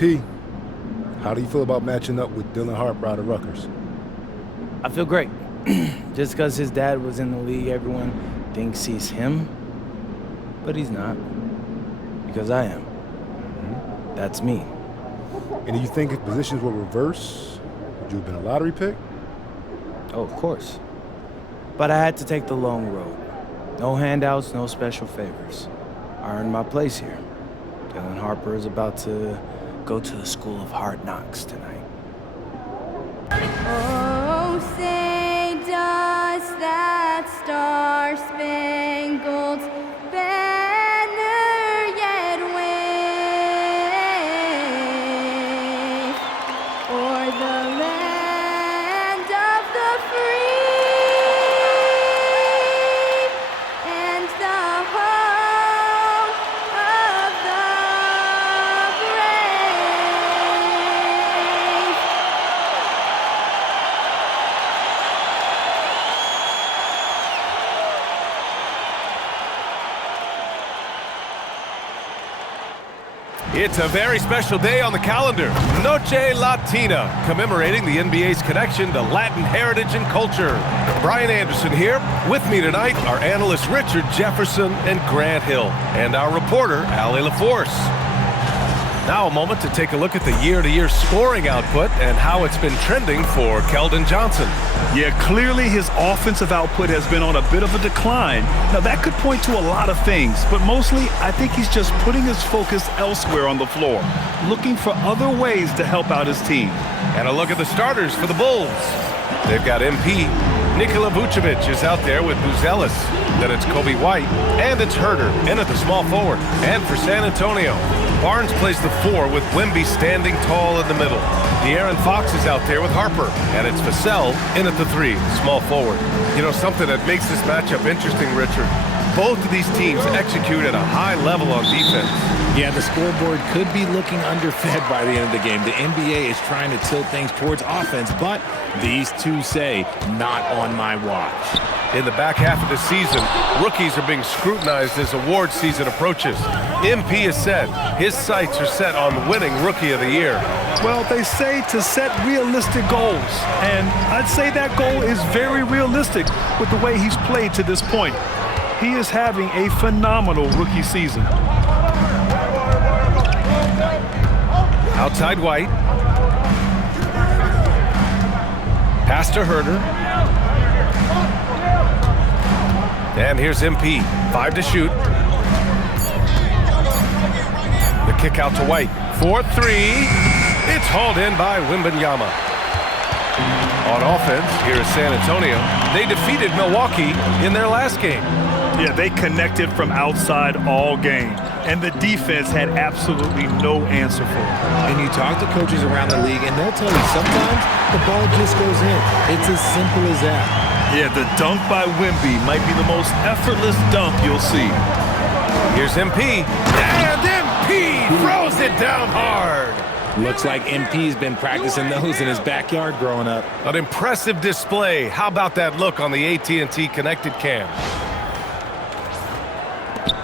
MP, how do you feel about matching up with Dylan Harper out of Rutgers? I feel great. Just because his dad was in the league, everyone thinks he's him, but he's not. Because I am. That's me. And do you think if positions were reversed, would you have been a lottery pick? Oh, of course. But I had to take the long road. No handouts, no special favors. I earned my place here. Dylan Harper is about to go to the School of Hard Knocks tonight. Oh, say does that star-spangled banner yet wave o'er the land of the free and the home of the brave? It's a very special day on the calendar, Noche Latina, commemorating the NBA's connection to Latin heritage and culture. Brian Anderson here. With me tonight are analysts Richard Jefferson and Grant Hill, and our reporter, Allie LaForce. Now a moment to take a look at the year-to-year scoring output and how it's been trending for Keldon Johnson. Yeah, clearly his offensive output has been on a bit of a decline. Now that could point to a lot of things, but mostly I think he's just putting his focus elsewhere on the floor, looking for other ways to help out his team. And a look at the starters for the Bulls. They've got MP. Nikola Vucevic is out there with Buzelis. Then it's Kobe White, and it's Herter in at the small forward. And for San Antonio, Barnes plays the 4 with Wemby standing tall in the middle. De'Aaron Fox is out there with Harper, and it's Vassell in at the 3, small forward. You know, something that makes this matchup interesting, Richard. Both of these teams execute at a high level on defense. Yeah, the scoreboard could be looking underfed by the end of the game. The NBA is trying to tilt things towards offense, but these two say, not on my watch. In the back half of the season, rookies are being scrutinized as award season approaches. MP is set. His sights are set on winning Rookie of the Year. Well, they say to set realistic goals, and I'd say that goal is very realistic with the way he's played to this point. He is having a phenomenal rookie season. Outside White. Pass to Herter. And here's MP. 5 to shoot. The kick out to White. 4-3. It's hauled in by Wembanyama. On offense, here is San Antonio. They defeated Milwaukee in their last game. Yeah, they connected from outside all game, and the defense had absolutely no answer for it. And you talk to coaches around the league, and they'll tell you sometimes the ball just goes in. It's as simple as that. Yeah, the dunk by Wemby might be the most effortless dunk you'll see. Here's MP. And MP throws it down hard. Looks like MP's been practicing those in his backyard growing up. An impressive display. How about that look on the AT&T connected cam?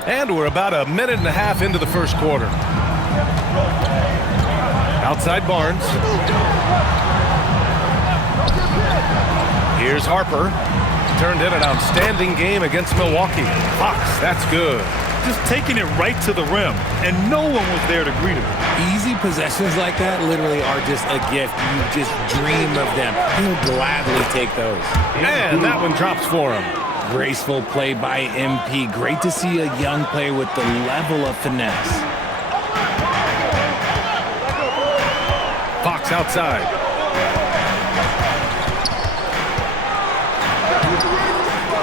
And we're about a minute and a half into the first quarter. Outside Barnes. Here's Harper. Turned in an outstanding game against Milwaukee. Fox, that's good. Just taking it right to the rim, and no one was there to greet him. Easy possessions like that literally are just a gift. You just dream of them. He'll gladly take those. And that one drops for him. Graceful play by MP. Great to see a young player with the level of finesse. Fox outside.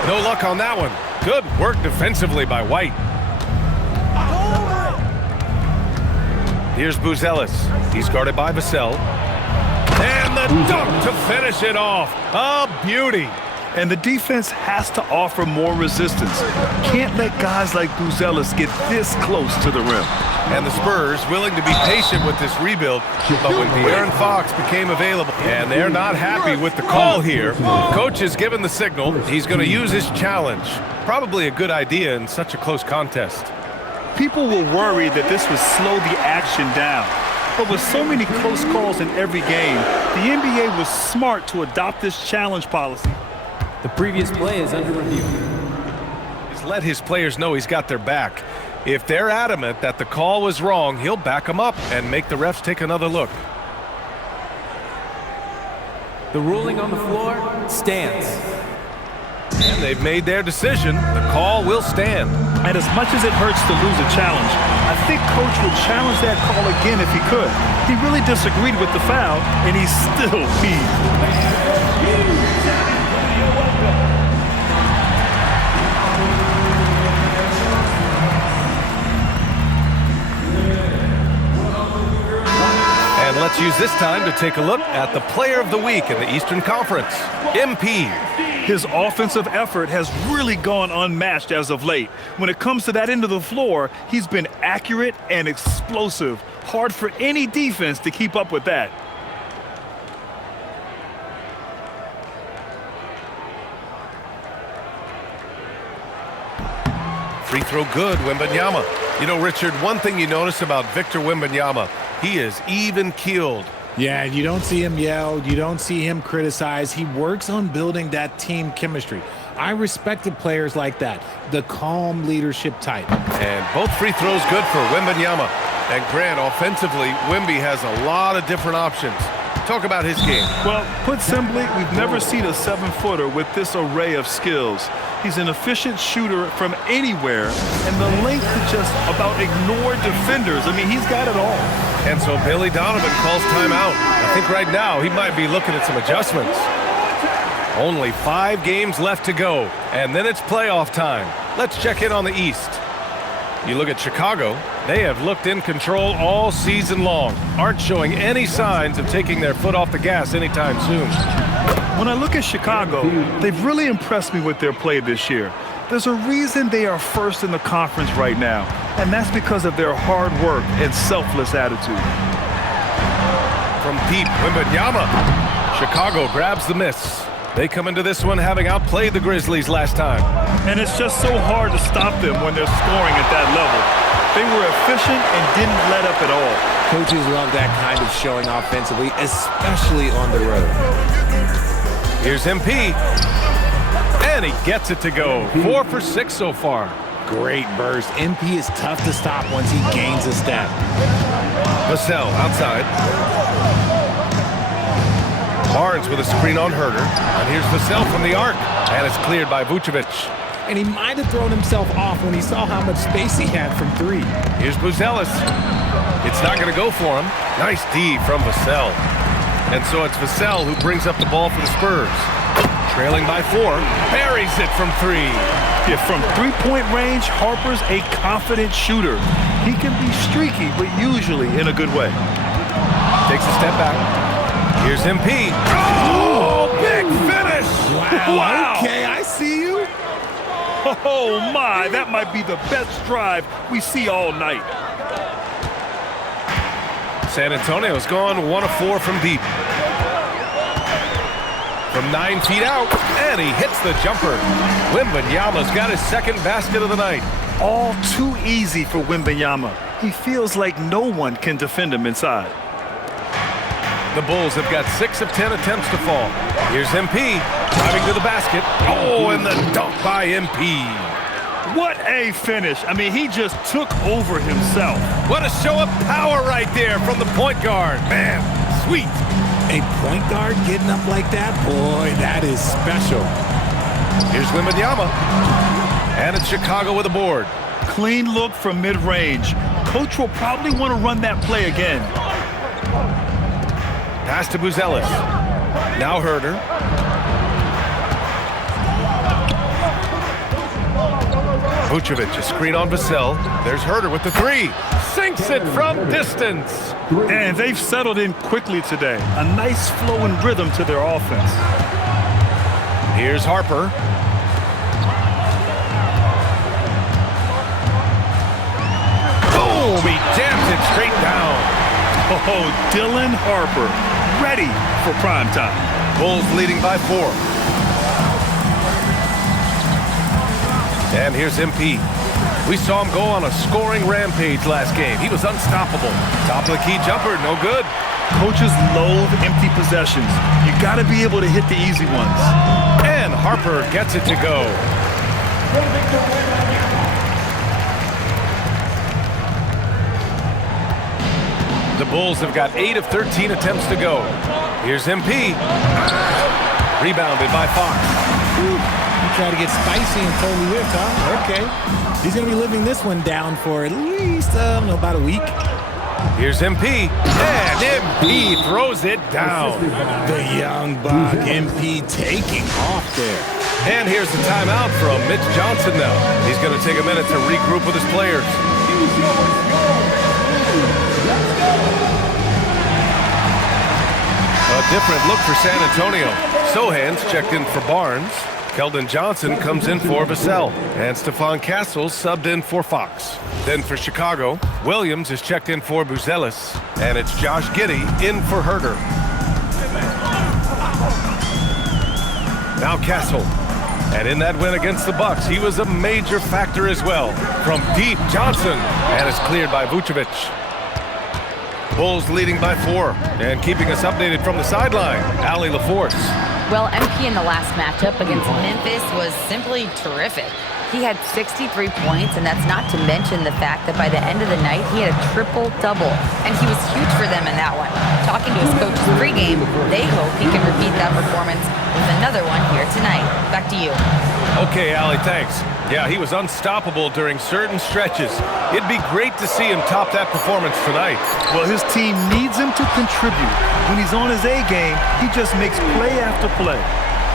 No luck on that one. Good work defensively by White. Here's Buzelis. He's guarded by Vassell. And the dunk to finish it off. A beauty. And the defense has to offer more resistance. Can't let guys like Buzelis get this close to the rim. And the Spurs willing to be patient with this rebuild, but when De'Aaron Fox became available, and they're not happy with the call here, coach has given the signal he's going to use his challenge. Probably a good idea in such a close contest. People will worry that this would slow the action down. But with so many close calls in every game, the NBA was smart to adopt this challenge policy. The previous play is under review. He's let his players know he's got their back. If they're adamant that the call was wrong, he'll back them up and make the refs take another look. The ruling on the floor stands. And they've made their decision. The call will stand. And as much as it hurts to lose a challenge, I think Coach would challenge that call again if he could. He really disagreed with the foul, and he's still peeved. And let's use this time to take a look at the Player of the Week in the Eastern Conference, MP. His offensive effort has really gone unmatched as of late. When it comes to that end of the floor, he's been accurate and explosive. Hard for any defense to keep up with that. Free throw good, Wembanyama. You know, Richard, one thing you notice about Victor Wembanyama, he is even-keeled. Yeah, you don't see him yell. You don't see him criticize. He works on building that team chemistry. I respected players like that, the calm leadership type. And both free throws good for Wembanyama. And Grant, offensively, Wemby has a lot of different options. Talk about his game. Well, put simply, we've never seen a 7-footer with this array of skills. He's an efficient shooter from anywhere, and the length to just about ignore defenders. I mean, he's got it all. And so Billy Donovan calls timeout. I think right now he might be looking at some adjustments. Only 5 games left to go, and then it's playoff time. Let's check in on the East. You look at Chicago, they have looked in control all season long, aren't showing any signs of taking their foot off the gas anytime soon. When I look at Chicago, they've really impressed me with their play this year. There's a reason they are first in the conference right now, and that's because of their hard work and selfless attitude. From deep, Wembanyama. Chicago grabs the miss. They come into this one having outplayed the Grizzlies last time. And it's just so hard to stop them when they're scoring at that level. They were efficient and didn't let up at all. Coaches love that kind of showing offensively, especially on the road. Here's MP. And he gets it to go. 4 for 6 so far. Great burst. MP is tough to stop once he gains a step. Vassell outside. Barnes with a screen on Herter. And here's Vassell from the arc. And it's cleared by Vucevic. And he might have thrown himself off when he saw how much space he had from 3. Here's Buzelis. It's not going to go for him. Nice D from Vassell. And so it's Vassell who brings up the ball for the Spurs. Trailing by 4. Buries it from 3. Yeah, from three-point range, Harper's a confident shooter. He can be streaky, but usually in a good way. Takes a step back. Here's MP. Oh, big finish! Wow. Okay, I see you. Oh, my, that might be the best drive we see all night. San Antonio's gone 1 of 4 from deep. From 9 feet out, and he hits the jumper. Wembanyama's got his second basket of the night. All too easy for Wembanyama. He feels like no one can defend him inside. The Bulls have got 6 of 10 attempts to fall. Here's MP, driving to the basket. Oh, and the dunk by MP. What a finish. I mean, he just took over himself. What a show of power right there from the point guard. Man, sweet. A point guard getting up like that? Boy, that is special. Here's Wembanyama. And it's Chicago with a board. Clean look from mid-range. Coach will probably want to run that play again. Pass to Buzelis. Now Herter. Vucevic, a screen on Vassell. There's Herter with the 3. Sinks it from distance. And they've settled in quickly today. A nice flow and rhythm to their offense. Here's Harper. Boom! He jams it straight down. Oh, Dylan Harper, ready for prime time. Bulls leading by 4. And here's MP. We saw him go on a scoring rampage last game. He was unstoppable. Top of the key jumper, no good. Coaches loathe empty possessions. You got to be able to hit the easy ones. And Harper gets it to go. The Bulls have got 8 of 13 attempts to go. Here's MP. Rebounded by Fox. You try to get spicy and totally whipped, huh? Okay. He's going to be living this one down for at least, about a week. Here's MP. And MP throws it down. The young buck, MP taking off there. And here's the timeout from Mitch Johnson now. He's going to take a minute to regroup with his players. A different look for San Antonio. Sohan's checked in for Barnes. Keldon Johnson comes in for Vassell. And Stephon Castles subbed in for Fox. Then for Chicago, Williams is checked in for Buzelis. And it's Josh Giddey in for Herter. Now Castle. And in that win against the Bucks, he was a major factor as well. From deep, Johnson. And it's cleared by Vucevic. Bulls leading by 4. And keeping us updated from the sideline, Allie LaForce. Well, MP in the last matchup against Memphis was simply terrific. He had 63 points, and that's not to mention the fact that by the end of the night, he had a triple-double, and he was huge for them in that one. Talking to his coaches pregame, they hope he can repeat that performance with another one here tonight. Back to you. Okay, Allie, thanks. Yeah, he was unstoppable during certain stretches. It'd be great to see him top that performance tonight. Well, his team needs him to contribute. When he's on his A game, he just makes play after play.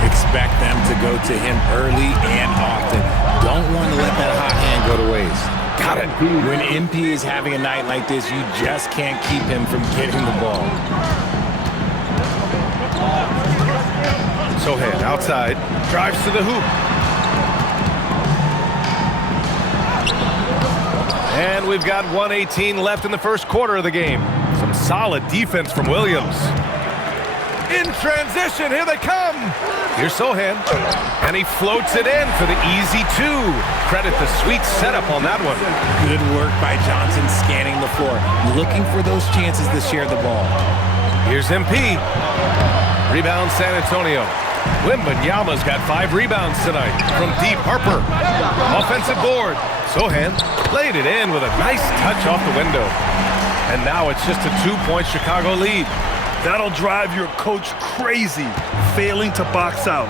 Expect them to go to him early and often. Don't want to let that hot hand go to waste. Got it. When MP is having a night like this, you just can't keep him from getting the ball. Sohan outside, drives to the hoop. And we've got 1:18 left in the first quarter of the game. Some solid defense from Williams. In transition, here they come. Here's Sohan, and he floats it in for the easy 2. Credit the sweet setup on that one. Good work by Johnson scanning the floor, looking for those chances to share the ball. Here's MP. Rebound San Antonio. Wembanyama's got 5 rebounds tonight. From deep, Harper. Offensive board. Sohan played it in with a nice touch off the window. And now it's just a 2-point Chicago lead. That'll drive your coach crazy, failing to box out.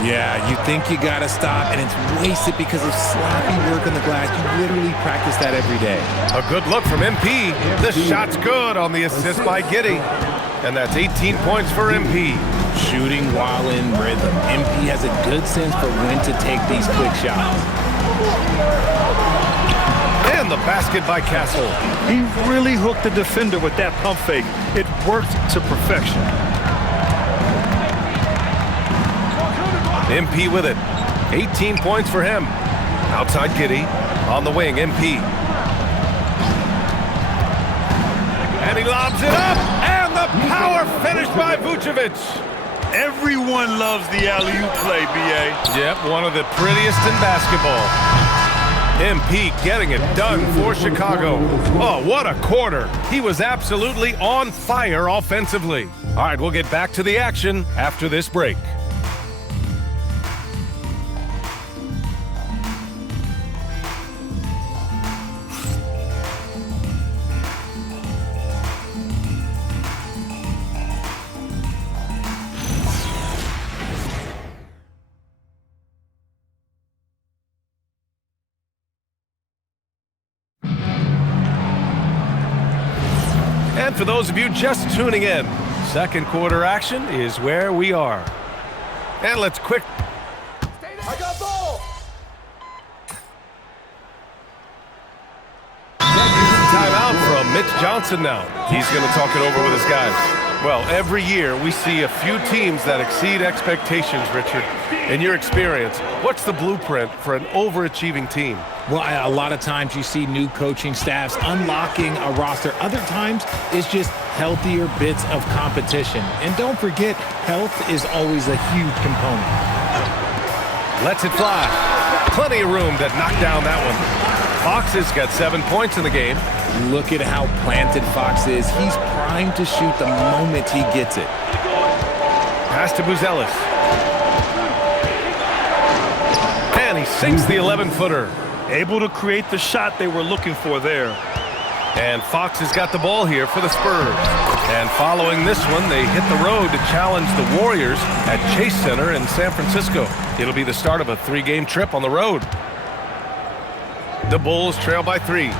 Yeah, you think you gotta stop, and it's wasted because of sloppy work on the glass. You literally practice that every day. A good look from MP. The shot's good on the assist by Giddey. And that's 18 points for MP. Shooting while in rhythm. MP has a good sense for when to take these quick shots. And the basket by Castle. He really hooked the defender with that pump fake. It worked to perfection. MP with it. 18 points for him. Outside Giddey. On the wing, MP. And he lobs it up. And the power finish by Vucevic. Everyone loves the alley-oop play, B.A. Yep, one of the prettiest in basketball. MP getting it done for Chicago. Oh, what a quarter. He was absolutely on fire offensively. All right, we'll get back to the action after this break. And for those of you just tuning in, second quarter action is where we are. And let's quick. I got ball. Timeout from Mitch Johnson now. He's going to talk it over with his guys. Well, every year we see a few teams that exceed expectations, Richard. In your experience, what's the blueprint for an overachieving team? Well, a lot of times you see new coaching staffs unlocking a roster. Other times it's just healthier bits of competition. And don't forget, health is always a huge component. Lets it fly. Plenty of room to knock down that one. Fox has got 7 points in the game. Look at how planted Fox is. He's primed to shoot the moment he gets it. Pass to Buzelis. And he sinks the 11-footer. Able to create the shot they were looking for there. And Fox has got the ball here for the Spurs. And following this one, they hit the road to challenge the Warriors at Chase Center in San Francisco. It'll be the start of a 3-game trip on the road. The Bulls trail by 3.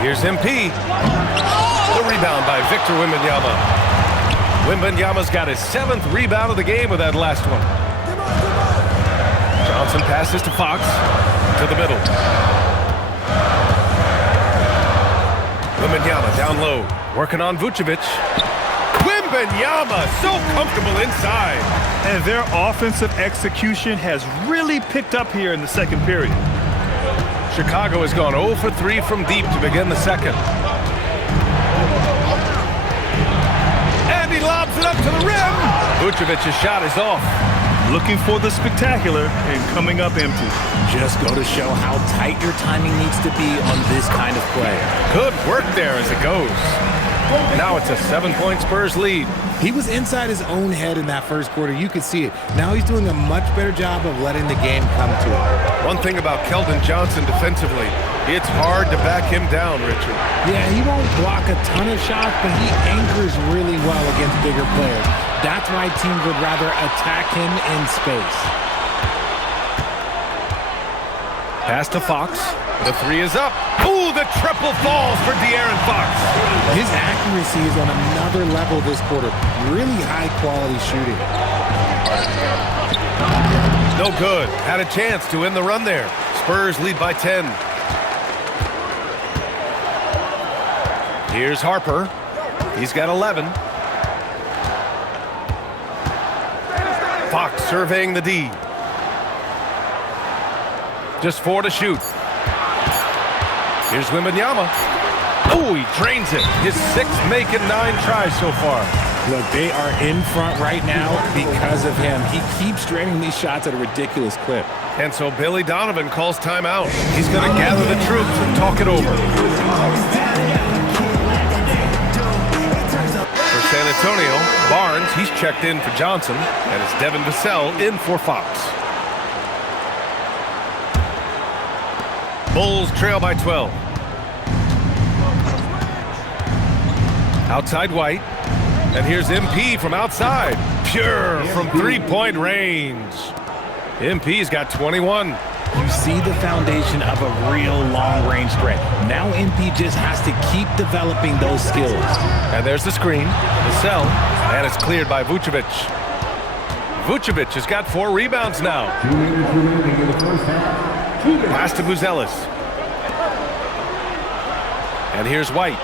Here's MP. The rebound by Victor Wembanyama. Wembanyama's got his 7th rebound of the game with that last one. Johnson passes to Fox. To the middle. Wembanyama down low. Working on Vucevic. Wembanyama so comfortable inside. And their offensive execution has really picked up here in the second period. Chicago has gone 0 for 3 from deep to begin the second. And he lobs it up to the rim. Vucevic's shot is off. Looking for the spectacular and coming up empty. Just go to show how tight your timing needs to be on this kind of play. Good work there as it goes. Now it's a 7-point Spurs lead. He was inside his own head in that first quarter. You could see it. Now he's doing a much better job of letting the game come to him. One thing about Keldon Johnson defensively, it's hard to back him down, Richard. Yeah, he won't block a ton of shots, but he anchors really well against bigger players. That's why teams would rather attack him in space. Pass to Fox. The 3 is up. Ooh, the triple falls for De'Aaron Fox. His accuracy is on another level this quarter. Really high-quality shooting. No good. Had a chance to end the run there. Spurs lead by 10. Here's Harper. He's got 11. Fox surveying the D. Just 4 to shoot. Here's Wembanyama. Oh, he drains it. His 6th make and 9 tries so far. Look, they are in front right now because of him. He keeps draining these shots at a ridiculous clip. And so Billy Donovan calls timeout. He's going to gather the troops and talk it over. For San Antonio, Barnes, he's checked in for Johnson, and it's Devin Vassell in for Fox. Bulls trail by 12. Outside White. And here's MP from outside. Pure from 3-point range. MP's got 21. You see the foundation of a real long-range threat. Now MP just has to keep developing those skills. And there's the screen. Vassell. And it's cleared by Vucevic. Vucevic has got 4 rebounds now. Pass to Buzelis. And here's White.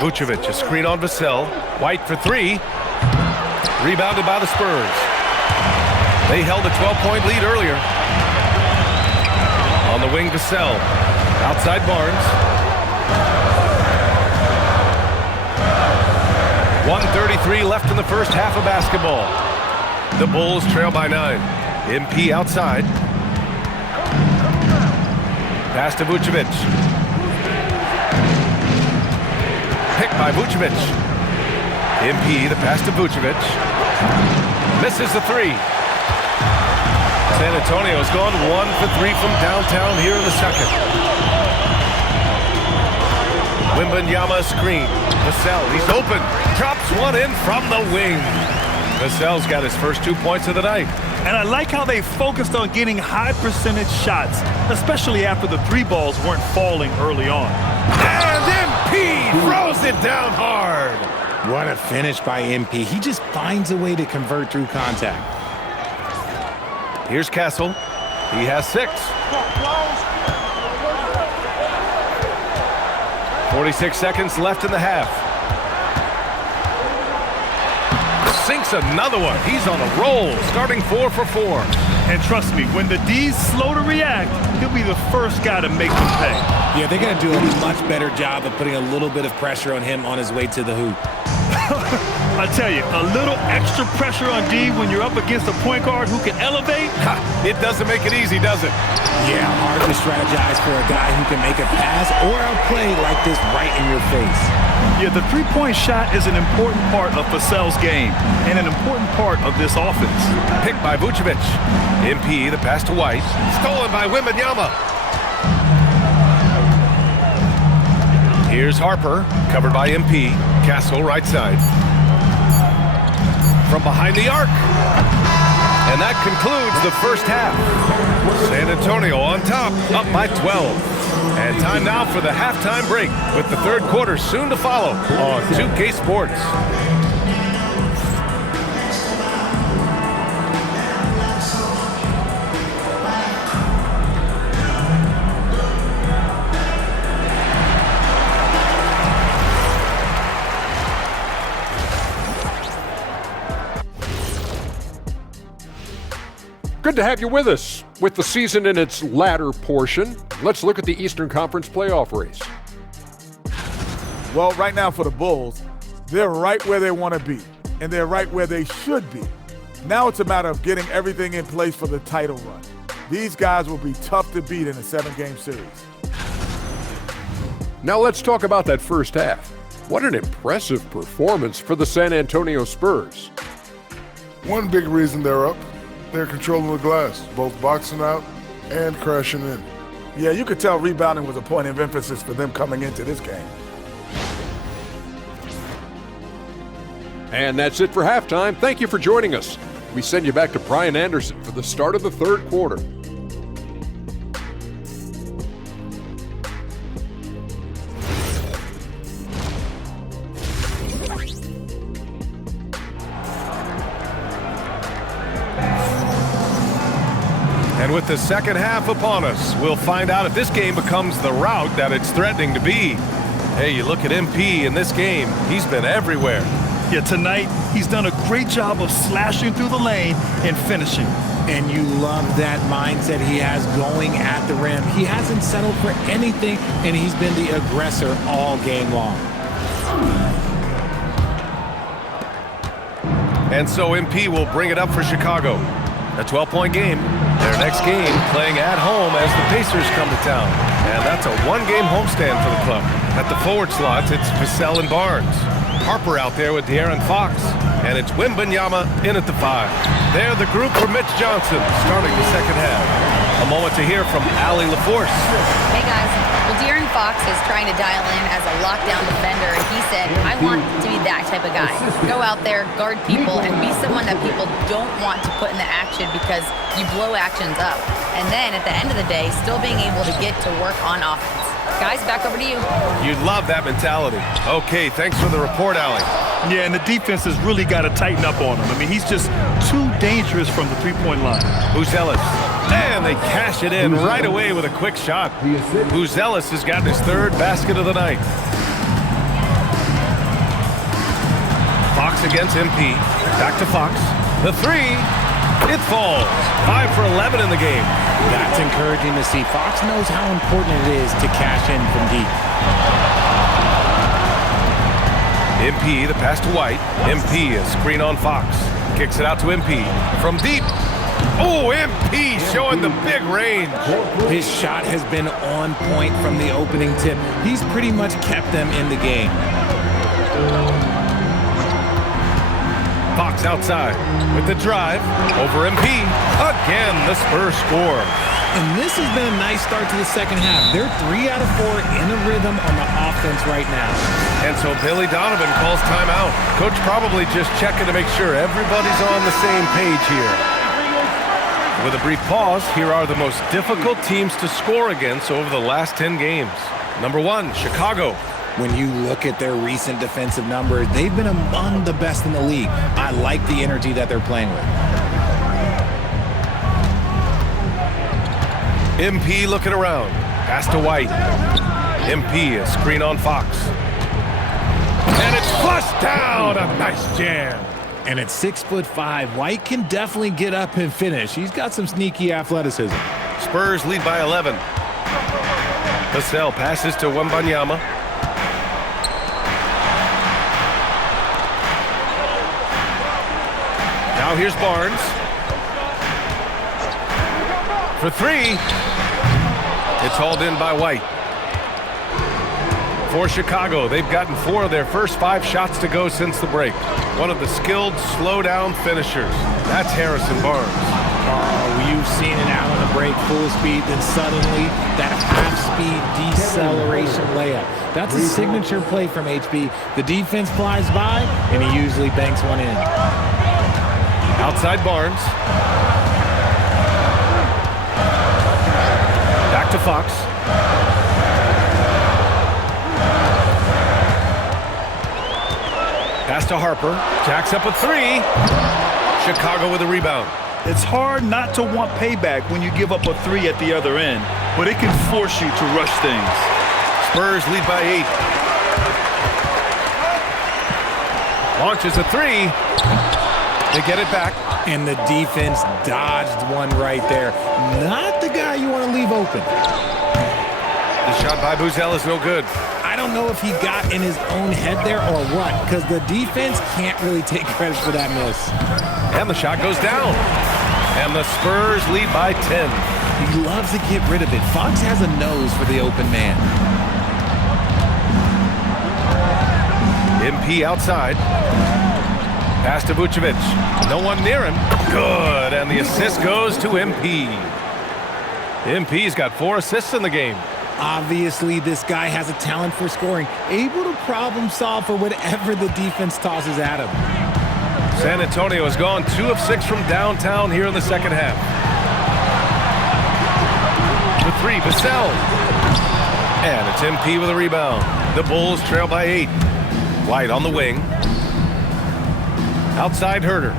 Vucevic, a screen on Vassell. White for 3. Rebounded by the Spurs. They held a 12-point lead earlier. On the wing, Vassell. Outside Barnes. 1:33 left in the first half of basketball. The Bulls trail by 9. MP outside. Pass to Vucevic. Picked by Vucevic. MP, the pass to Vucevic. Misses the 3. San Antonio's gone 1 for 3 from downtown here in the second. Wembanyama screen. Vassell, he's open. Drops one in from the wing. Vassell's got his first 2 points of the night. And I like how they focused on getting high percentage shots, especially after the 3 balls weren't falling early on. And MP throws it down hard. What a finish by MP. He just finds a way to convert through contact. Here's Castle. He has 6. 46 seconds left in the half. Sinks another one. He's on a roll, starting 4 for 4. And trust me, when the D's slow to react, he'll be the first guy to make them pay. Yeah, they're going to do a much better job of putting a little bit of pressure on him on his way to the hoop. I tell you, a little extra pressure on D when you're up against a point guard who can elevate. It doesn't make it easy, does it? Yeah, hard to strategize for a guy who can make a pass or a play like this right in your face. Yeah, the three-point shot is an important part of Vassell's game and an important part of this offense. Picked by Vucevic. MP, the pass to White. Stolen by Wembanyama. Here's Harper, covered by MP. Castle, right side. From behind the arc. And that concludes the first half. San Antonio on top, up by 12. And time now for the halftime break, with the third quarter soon to follow on 2K Sports. Good to have you with us. With the season in its latter portion, let's look at the Eastern Conference playoff race. Well, right now for the Bulls, they're right where they want to be, and they're right where they should be. Now it's a matter of getting everything in place for the title run. These guys will be tough to beat in a 7-game series. Now let's talk about that first half. What an impressive performance for the San Antonio Spurs. One big reason they're up, they're controlling the glass, both boxing out and crashing in. Yeah, you could tell rebounding was a point of emphasis for them coming into this game. And that's it for halftime. Thank you for joining us. We send you back to Brian Anderson for the start of the third quarter. And with the second half upon us, we'll find out if this game becomes the rout that it's threatening to be. Hey, you look at MP in this game, he's been everywhere. Yeah, tonight, he's done a great job of slashing through the lane and finishing. And you love that mindset he has going at the rim. He hasn't settled for anything, and he's been the aggressor all game long. And so MP will bring it up for Chicago. A 12-point game. Their next game playing at home as the Pacers come to town. And that's a one-game homestand for the club. At the forward slots, it's Vassell and Barnes. Harper out there with De'Aaron Fox. And it's Wembanyama in at the 5. They're the group for Mitch Johnson starting the second half. A moment to hear from Allie LaForce. Hey guys, well De'Aaron Fox is trying to dial in as a lockdown defender, and he said, I want to be that type of guy. Go out there, guard people, and be someone that people don't want to put in the action because you blow actions up. And then at the end of the day, still being able to get to work on offense. Guys, back over to you. You'd love that mentality. Okay, thanks for the report, Allie. Yeah, and the defense has really got to tighten up on him. I mean, he's just too dangerous from the three-point line. Buzelis. And they cash it in right away with a quick shot. Buzelis has gotten his third basket of the night. Fox against MP. Back to Fox. The 3. It falls. 5 for 11 in the game. That's encouraging to see. Fox knows how important it is to cash in from deep. MP, the pass to White. MP, a screen on Fox. Kicks it out to MP. From deep. Oh, MP showing the big range. His shot has been on point from the opening tip. He's pretty much kept them in the game. Fox outside with the drive over MP. Again, the Spurs score. And this has been a nice start to the second half. They're 3 out of 4 in a rhythm on the offense right now. And so Billy Donovan calls timeout. Coach probably just checking to make sure everybody's on the same page here. With a brief pause, here are the most difficult teams to score against over the last 10 games. Number 1, Chicago. When you look at their recent defensive numbers, they've been among the best in the league. I like the energy that they're playing with. MP looking around. Pass to White. MP, a screen on Fox. And it's flushed down. A nice jam. And at 6'5", White can definitely get up and finish. He's got some sneaky athleticism. Spurs lead by 11. Vassell passes to Wembanyama. Now here's Barnes. For three. It's hauled in by White. For Chicago, they've gotten 4 of their first 5 shots to go since the break. One of the skilled slow-down finishers. That's Harrison Barnes. Oh, you've seen it out on the break, full speed, then suddenly that half-speed deceleration layup. That's a signature play from HB. The defense flies by, and he usually banks one in. Outside Barnes. Back to Fox. Pass to Harper. Jacks up a 3. Chicago with a rebound. It's hard not to want payback when you give up a 3 at the other end, but it can force you to rush things. Spurs lead by 8. Launches a 3. They get it back. And the defense dodged one right there. Not the guy you want to leave open. The shot by Buzzell is no good. I don't know if he got in his own head there or what, because the defense can't really take credit for that miss. And the shot goes down. And the Spurs lead by 10. He loves to get rid of it. Fox has a nose for the open man. MP outside. Pass to Vucevic. No one near him. Good. And the assist goes to MP. MP's got 4 assists in the game. Obviously, this guy has a talent for scoring, able to problem solve for whatever the defense tosses at him. San Antonio has gone 2 of 6 from downtown here in the second half. The 3, Buzzell. And it's MP with a rebound. The Bulls trail by 8. White on the wing. Outside Herter.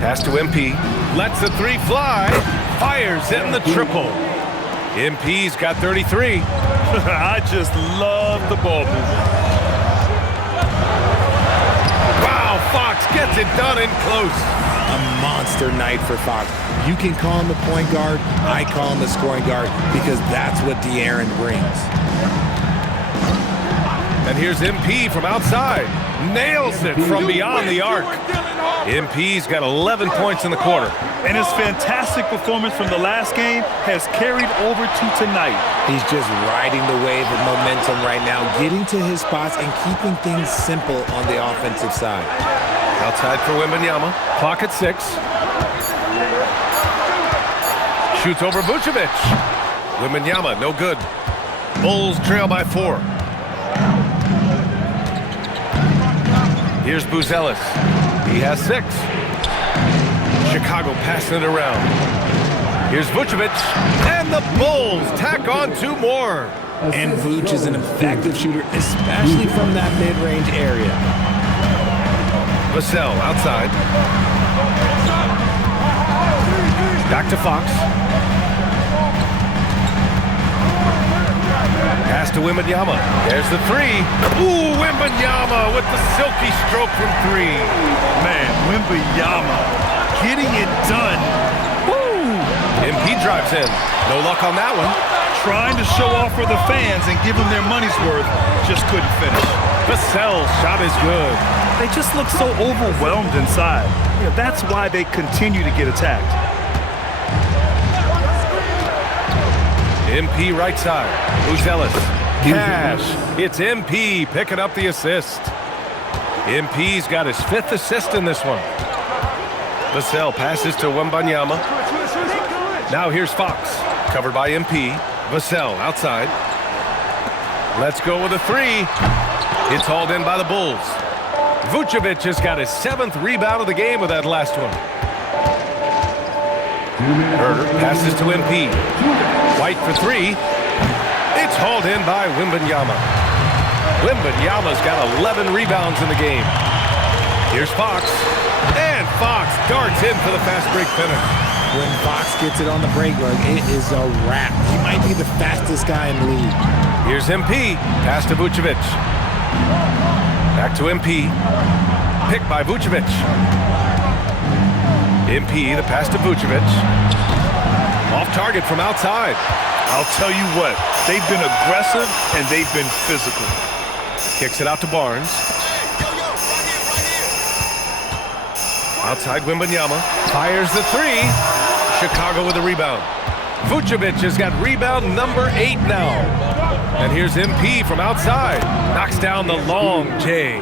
Pass to MP. Lets the 3 fly. Fires in the triple. MP's got 33. I just love the ball movement. Wow, Fox gets it done in close. A monster night for Fox. You can call him the point guard. I call him the scoring guard because that's what De'Aaron brings. And here's MP from outside. Nails it from beyond the arc. MP's got 11 points in the quarter. And his fantastic performance from the last game has carried over to tonight. He's just riding the wave of momentum right now, getting to his spots and keeping things simple on the offensive side. Outside for Wembanyama. Clock at 6. Shoots over Vucevic. Wembanyama, no good. Bulls trail by 4. Here's Buzelis. He has 6. Chicago passing it around. Here's Vucevic. And the Bulls tack on 2 more. And Vuce is an effective shooter, especially from that mid-range area. Buzzell outside. Back to Fox. Pass to Wembanyama. There's the 3. Ooh, Wembanyama with the silky stroke from 3. Man, Wembanyama getting it done. Woo! MP drives in. No luck on that one. Trying to show off for the fans and give them their money's worth. Just couldn't finish. Buzzell's shot is good. They just look so overwhelmed inside. Yeah, that's why they continue to get attacked. MP right side. Buzelis. Cash. It's MP picking up the assist. MP's got his 5th assist in this one. Buzzell passes to Wembanyama. Now here's Fox. Covered by MP. Buzzell outside. Let's go with a 3. It's hauled in by the Bulls. Vucevic has got his 7th rebound of the game with that last one. Herter passes to MP. White for 3. It's hauled in by Wembanyama. Wembanyama's got 11 rebounds in the game. Here's Fox. And Fox darts in for the fast break finish. When Fox gets it on the break rug, it is a wrap. He might be the fastest guy in the league. Here's MP. Pass to Vucevic. Back to MP. Picked by Vucevic. MP, the pass to Vucevic. Off target from outside. I'll tell you what, they've been aggressive and they've been physical. Kicks it out to Barnes. Outside Wembanyama. Fires the three. Chicago with a rebound. Vucevic has got rebound number 8 now. And here's MP from outside. Knocks down the long J.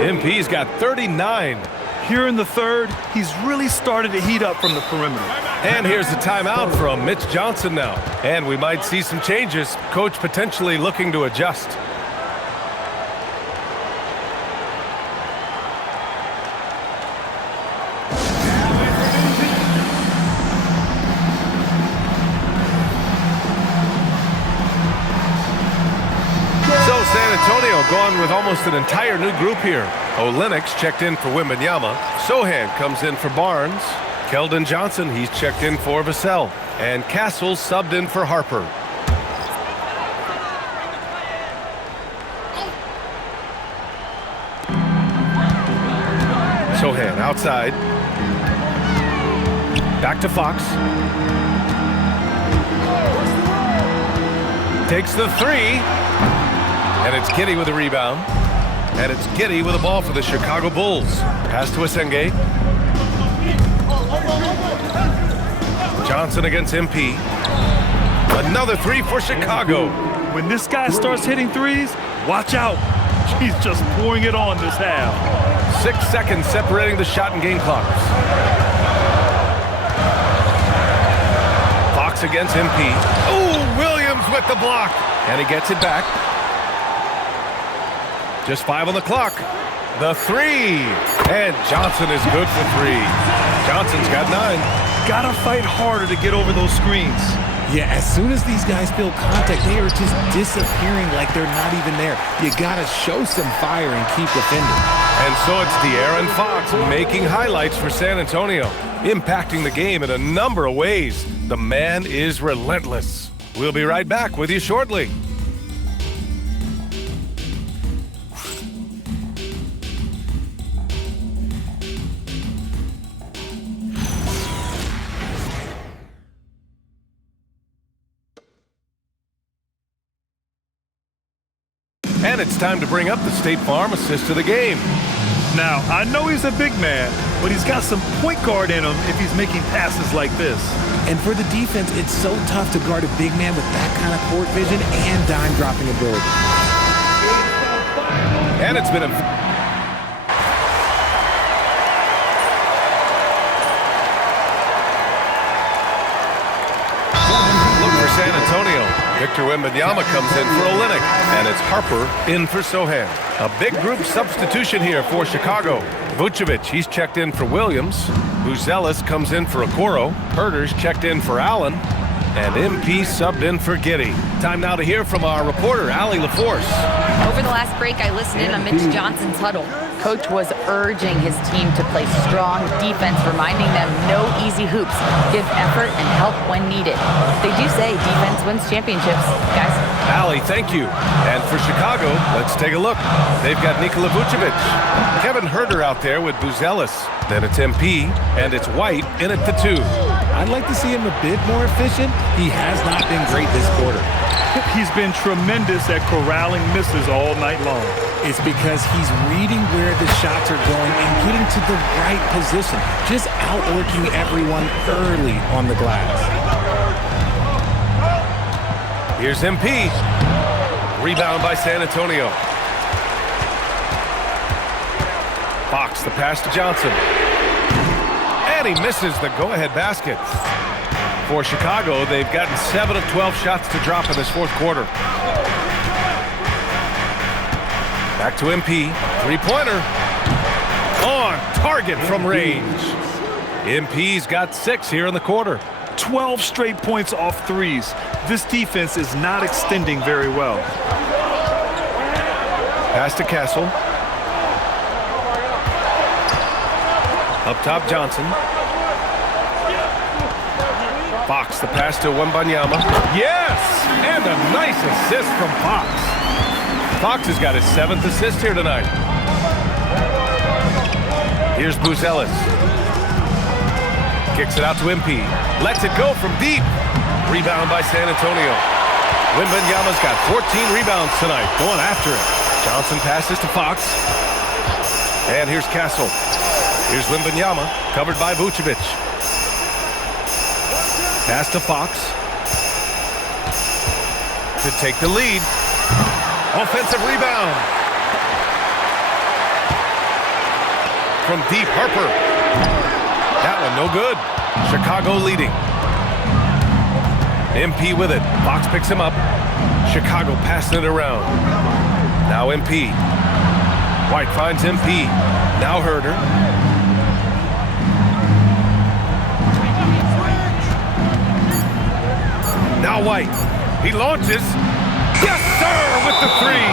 MP's got 39. Here in the third, he's really started to heat up from the perimeter. And here's the timeout from Mitch Johnson now. And we might see some changes. Coach potentially looking to adjust. San Antonio going with almost an entire new group here. Olenek's checked in for Wembanyama. Sohan comes in for Barnes. Keldon Johnson, he's checked in for Vassell. And Castle subbed in for Harper. Sohan outside. Back to Fox. Takes the three. And it's Giddey with a rebound. And it's Giddey with a ball for the Chicago Bulls. Pass to Asenge. Johnson against MP. Another three for Chicago. When this guy starts hitting threes, watch out. He's just pouring it on this half. 6 seconds separating the shot and game clocks. Fox against MP. Oh, Williams with the block. And he gets it back. Just 5 on the clock. The three. And Johnson is good for 3. Johnson's got 9. Gotta fight harder to get over those screens. Yeah, as soon as these guys feel contact, they are just disappearing like they're not even there. You gotta show some fire and keep defending. And so it's De'Aaron Fox making highlights for San Antonio, impacting the game in a number of ways. The man is relentless. We'll be right back with you shortly. And it's time to bring up the State Farm assist of the game. Now, I know he's a big man, but he's got some point guard in him if he's making passes like this. And for the defense, it's so tough to guard a big man with that kind of court vision and dime dropping ability. And it's been a... Look for San Antonio. Victor Wembanyama comes in for Olynyk, and it's Harper in for Sohan. A big group substitution here for Chicago. Vucevic, he's checked in for Williams. Buzelis comes in for Okoro. Herter's checked in for Allen. And MP subbed in for Giddey. Time now to hear from our reporter, Allie LaForce. Over the last break, I listened in on Mitch Johnson's huddle. Coach was urging his team to play strong defense, reminding them no easy hoops, give effort and help when needed. They do say defense wins championships, guys. Allie, thank you. And for Chicago, let's take a look. They've got Nikola Vucevic. Kevin Herter out there with Buzelis. Then it's MP, and it's White in at the 2. I'd like to see him a bit more efficient. He has not been great this quarter. He's been tremendous at corralling misses all night long. It's because he's reading where the shots are going and getting to the right position, just outworking everyone early on the glass. Here's MP. Rebound by San Antonio. Fox, the pass to Johnson. And he misses the go-ahead basket. For Chicago, they've gotten 7 of 12 shots to drop in this fourth quarter. Back to MP. Three-pointer. On target from range. MP's got 6 here in the quarter. 12 straight points off threes. This defense is not extending very well. Pass to Castle. Up top, Johnson. Fox, the pass to Wembanyama. Yes! And a nice assist from Fox. Fox has got his 7th assist here tonight. Here's Buzelis. Kicks it out to MP. Lets it go from deep. Rebound by San Antonio. Wembanyama's got 14 rebounds tonight, going after it. Johnson passes to Fox. And here's Castle. Here's Wembanyama, covered by Vucevic. Pass to Fox. To take the lead. Offensive rebound. From deep, Harper. That one no good. Chicago leading. MP with it. Fox picks him up. Chicago passing it around. Now MP. White finds MP. Now Herder. Now White. He launches. Yes, sir, with the three.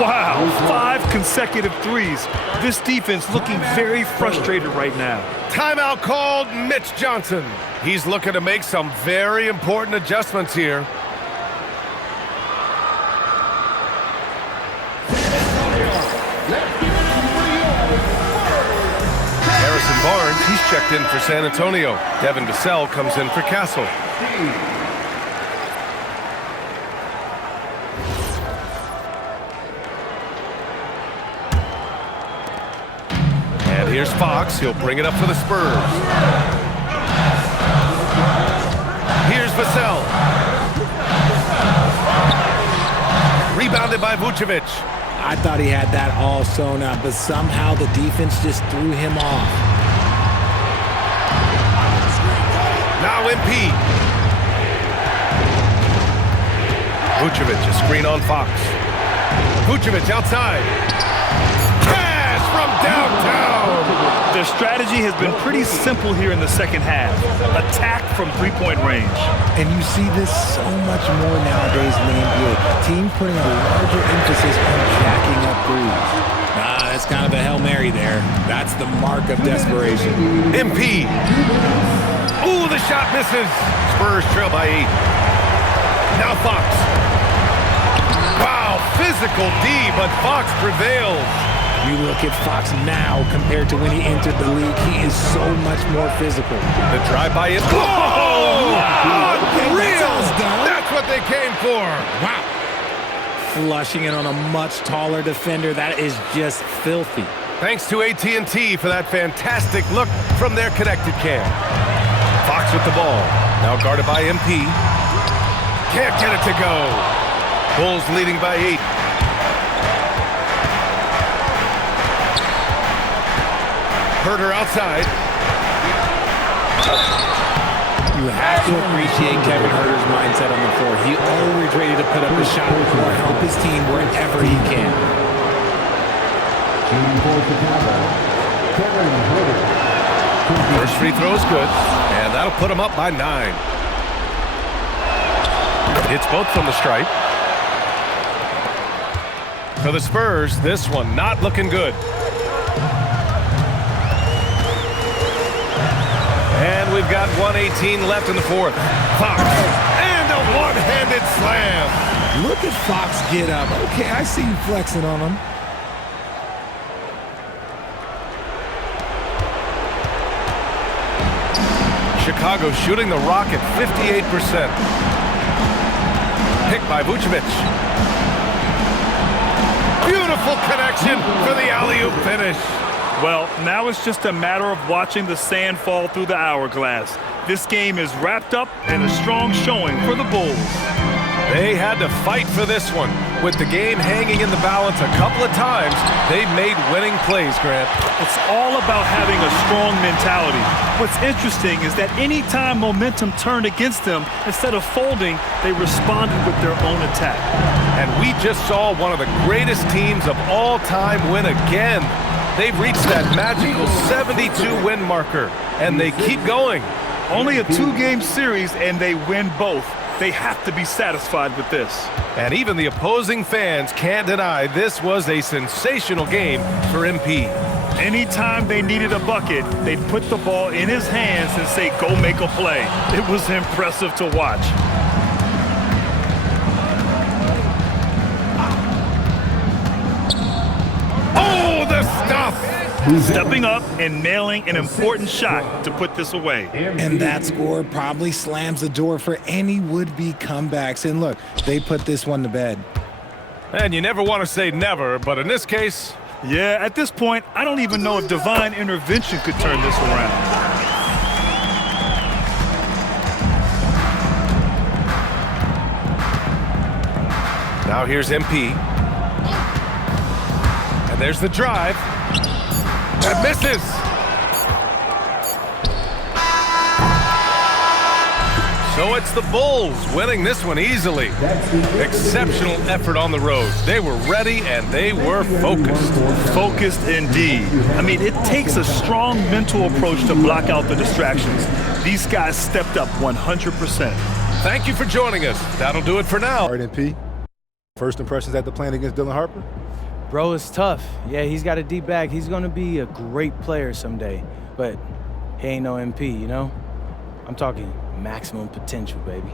Wow, 5 consecutive threes. This defense looking very frustrated right now. Timeout called. Mitch Johnson. He's looking to make some very important adjustments here. Harrison Barnes, he's checked in for San Antonio. Devin Vassell comes in for Castle. And here's Fox. He'll bring it up for the Spurs. Here's Vassell. Rebounded by Vucevic. I thought he had that all sewn up, but somehow the defense just threw him off. Now MP. Vucevic, a screen on Fox. Vucevic outside. Pass from downtown. Their strategy has been pretty simple here in the second half. Attack from three-point range. And you see this so much more nowadays in the NBA. Teams putting a larger emphasis on jacking up threes. That's kind of a Hail Mary there. That's the mark of desperation. MP. Ooh, the shot misses. Spurs trail by 8. Now Fox. Wow, physical D, but Fox prevails. You look at Fox now compared to when he entered the league. He is so much more physical. The drive-by is... Oh! Unreal! That's what they came for. Wow. Flushing it on a much taller defender. That is just filthy. Thanks to AT&T for that fantastic look from their connected cam. Fox with the ball. Now guarded by MP. Can't get it to go. Bulls leading by 8. Herder outside. You have to appreciate Kevin Herter's mindset on the floor. He always ready to put up a shot or help his team wherever he can. First free throw is good, and that'll put him up by 9. Hits both from the stripe. For the Spurs, this one not looking good. And we've got 1:18 left in the fourth. Fox, and a one-handed slam. Look at Fox get up. Okay, I see you flexing on him. Chicago shooting the rock at 58%. Picked by Vucevic. Beautiful connection for the alley-oop finish. Well, now it's just a matter of watching the sand fall through the hourglass. This game is wrapped up in a strong showing for the Bulls. They had to fight for this one. With the game hanging in the balance a couple of times, they've made winning plays, Grant. It's all about having a strong mentality. What's interesting is that any time momentum turned against them, instead of folding, they responded with their own attack. And we just saw one of the greatest teams of all time win again. They've reached that magical 72-win marker, and they keep going. Only a 2-game series, and they win both. They have to be satisfied with this. And even the opposing fans can't deny this was a sensational game for MP. Anytime they needed a bucket, they'd put the ball in his hands and say, go make a play. It was impressive to watch. Oh, the stuff! Stepping up and nailing an important shot to put this away. And that score probably slams the door for any would-be comebacks. And look, they put this one to bed. And you never want to say never, but in this case, Yeah, at this point, I don't even know if divine intervention could turn this around. Now here's MP. And there's the drive. And misses. So it's the Bulls winning this one easily. Exceptional effort on the road. They were ready and they were focused. Focused indeed. I mean, it takes a strong mental approach to block out the distractions. These guys stepped up 100%. Thank you for joining us. That'll do it for now. All right, MP. First impressions after playing against Dylan Harper? Bro is tough. Yeah, he's got a deep bag. He's going to be a great player someday. But he ain't no MP, you know? I'm talking maximum potential, baby.